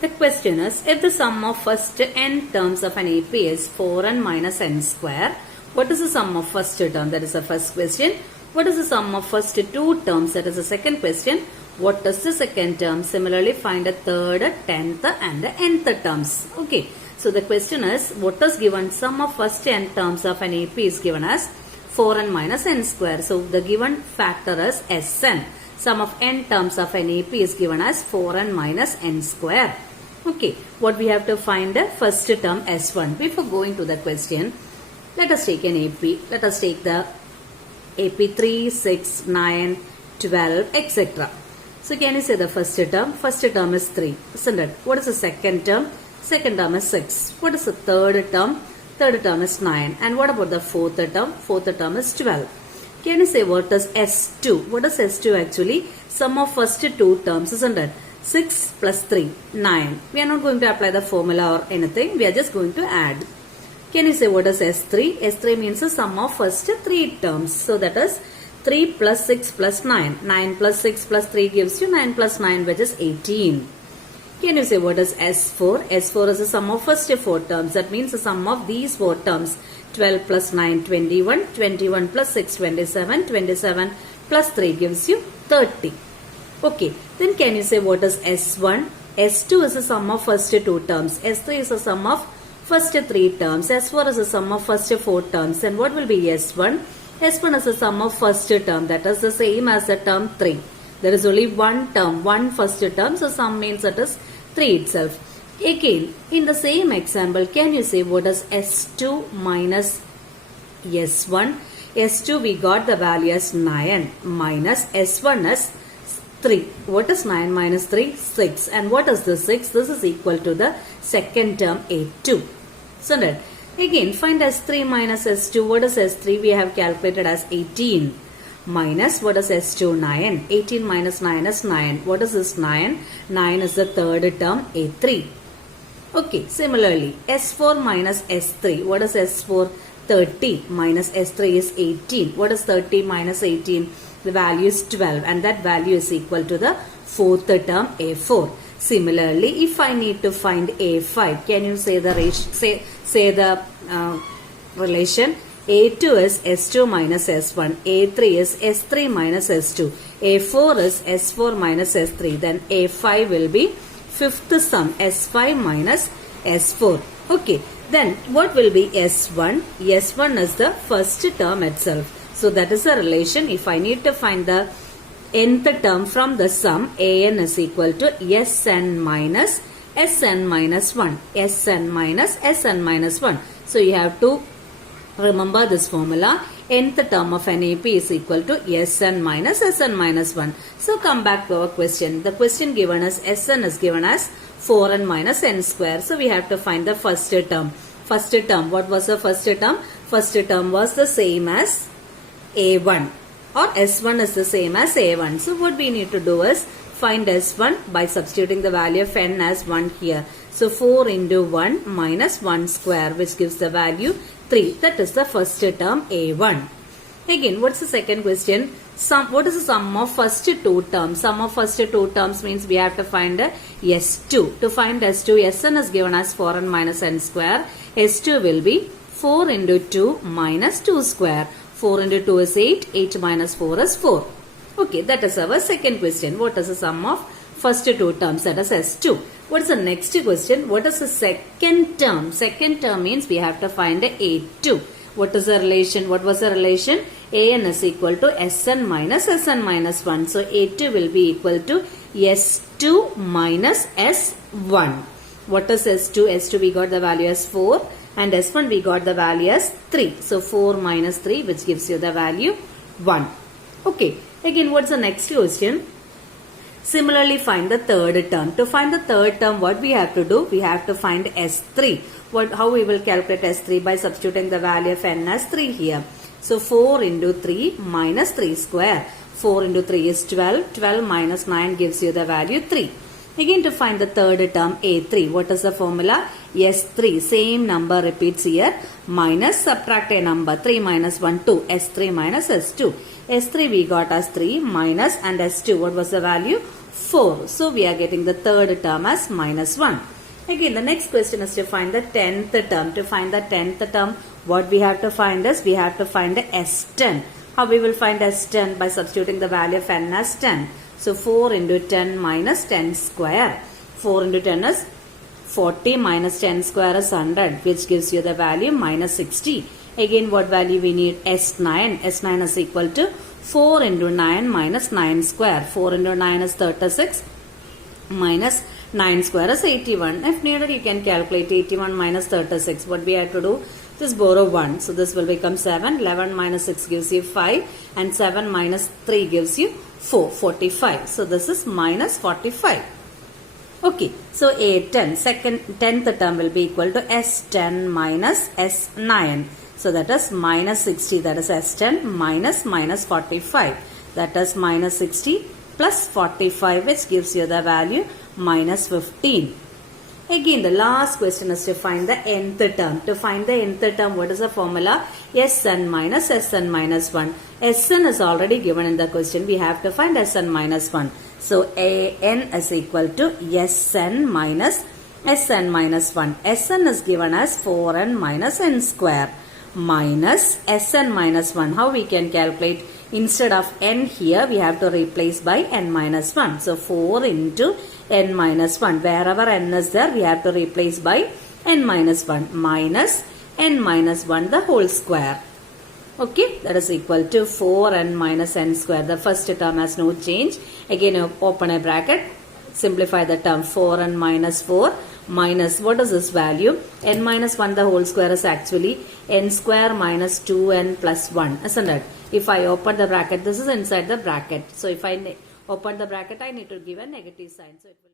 The question is, if the sum of first n terms of an AP is 4n minus n square, what is the sum of first term? That is the first question. What is the sum of first two terms? That is the second question. What is the second term? Similarly, find the third, 10th and the nth terms. Okay. So the question is, what is given? Sum of first n terms of an AP is given as 4n minus n square. So the given factor is Sn. Sum of n terms of an AP is given as 4n minus n square. Okay. What we have to find the first term S1. Before going to the question, let us take an AP. Let us take the AP 3, 6, 9, 12, etc. So can you say the first term? First term is 3, isn't it? What is the second term? Second term is 6. What is the third term? Third term is 9. And what about the fourth term? Fourth term is 12. Can you say what is S2? What is S2 actually? Sum of first two terms, isn't it? 6 plus 3, 9. We are not going to apply the formula or anything. We are just going to add. Can you say what is S3? S3 means the sum of first three terms. So that is 3 plus 6 plus 9. 9 plus 6 plus 3 gives you 9 plus 9, which is 18. Can you say what is S4? S4 is the sum of first four terms. That means the sum of these four terms. 12 plus 9, 21. 21 plus 6, 27. 27 plus 3 gives you 30. Okay. Then can you say what is S1? S2 is the sum of first two terms. S3 is the sum of first three terms. S4 is the sum of first four terms. And what will be S1? S1 is the sum of first term. That is the same as the term 3. There is only one term, one first term. So sum means that is 3 itself. Again, in the same example, can you say what is S2 minus S1? S2 we got the value as 9 minus S1 is 3. What is 9 minus 3? 6. And what is the 6? This is equal to the second term A2. So that again find S3 minus S2. What is S3? We have calculated as 18. Minus what is S2? 9. 18 minus 9 is 9. What is this 9? 9 is the third term A3. Okay. Similarly, S4 minus S3. What is S4? 30 minus S3 is 18. What is 30 minus 18? The value is 12 and that value is equal to the fourth term A4. Similarly, if I need to find A5, can you say the relation? A2 is S2 minus S1. A3 is S3 minus S2. A4 is S4 minus S3. Then A5 will be fifth sum S5 minus S4. Okay. Then what will be S1? S1 is the first term itself. So that is the relation. If I need to find the nth term from the sum, an is equal to Sn minus Sn minus 1. Sn minus Sn minus 1. So you have to remember this formula. Nth term of an AP is equal to Sn minus Sn minus 1. So come back to our question. The question given as Sn is given as 4n minus n square. So we have to find the first term. First term. What was the first term? First term was the same as A1 or S1 is the same as A1. So what we need to do is find S1 by substituting the value of n as 1 here. So 4 into 1 minus 1 square, which gives the value 3. That is the first term A1. Again, what's the second question? What is the sum of first two terms? Sum of first two terms means we have to find S2. To find S2, Sn is given as 4n minus n square. S2 will be 4 into 2 minus 2 square. 4 into 2 is 8. 8 minus 4 is 4. Okay, that is our second question. What is the sum of first two terms? That is S2. What is the next question? What is the second term? Second term means we have to find A2. What is the relation? What was the relation? An is equal to Sn minus Sn minus 1. So A2 will be equal to S2 minus S1. What is S2? S2 we got the value as 4. And S1 we got the value as 3. So 4 minus 3, which gives you the value 1. Okay. Again, what's the next question? Similarly, find the third term. To find the third term, what we have to do? We have to find S3. How we will calculate S3? By substituting the value of n as 3 here. So 4 into 3 minus 3 square. 4 into 3 is 12. 12 minus 9 gives you the value 3. Again, to find the third term A3, what is the formula? S3, same number repeats here, minus subtract a number, 3 minus 1, 2, S3 minus S2. S3 we got as 3 minus and S2, what was the value? 4. So we are getting the third term as minus 1. Again, the next question is to find the 10th term. To find the 10th term, what we have to find is, we have to find the S10. How we will find S10? By substituting the value of n as 10. So 4 into 10 minus 10 square. 4 into 10 is 40 minus 10 square is 100, which gives you the value minus 60. Again, what value we need? S9. S9 is equal to 4 into 9 minus 9 square. 4 into 9 is 36 minus 9 square is 81. If needed, you can calculate 81 minus 36. What we have to do? Just borrow 1. So this will become 7. 11 minus 6 gives you 5. And 7 minus 3 gives you 4. 45. So this is minus 45. Okay. So A10. Second 10th term will be equal to S10 minus S9. So that is minus 60. That is S10 minus 45. That is minus 60 plus 45, which gives you the value minus 15. Again, the last question is to find the nth term. To find the nth term, what is the formula? Sn minus Sn minus 1. Sn is already given in the question. We have to find Sn minus 1. So An is equal to Sn minus Sn minus 1. Sn is given as 4n minus n square minus Sn minus 1. How we can calculate? Instead of n here, we have to replace by n minus 1. So 4 into n minus 1. Wherever n is there, we have to replace by n minus 1 minus n minus 1 the whole square. Okay, that is equal to 4n minus n square. The first term has no change. Again, open a bracket. Simplify the term. 4n minus 4 minus, what is this value? N minus 1 the whole square is actually n square minus 2n plus 1, isn't it? If I open the bracket, this is inside the bracket. So if I open the bracket, I need to give a negative sign. So it will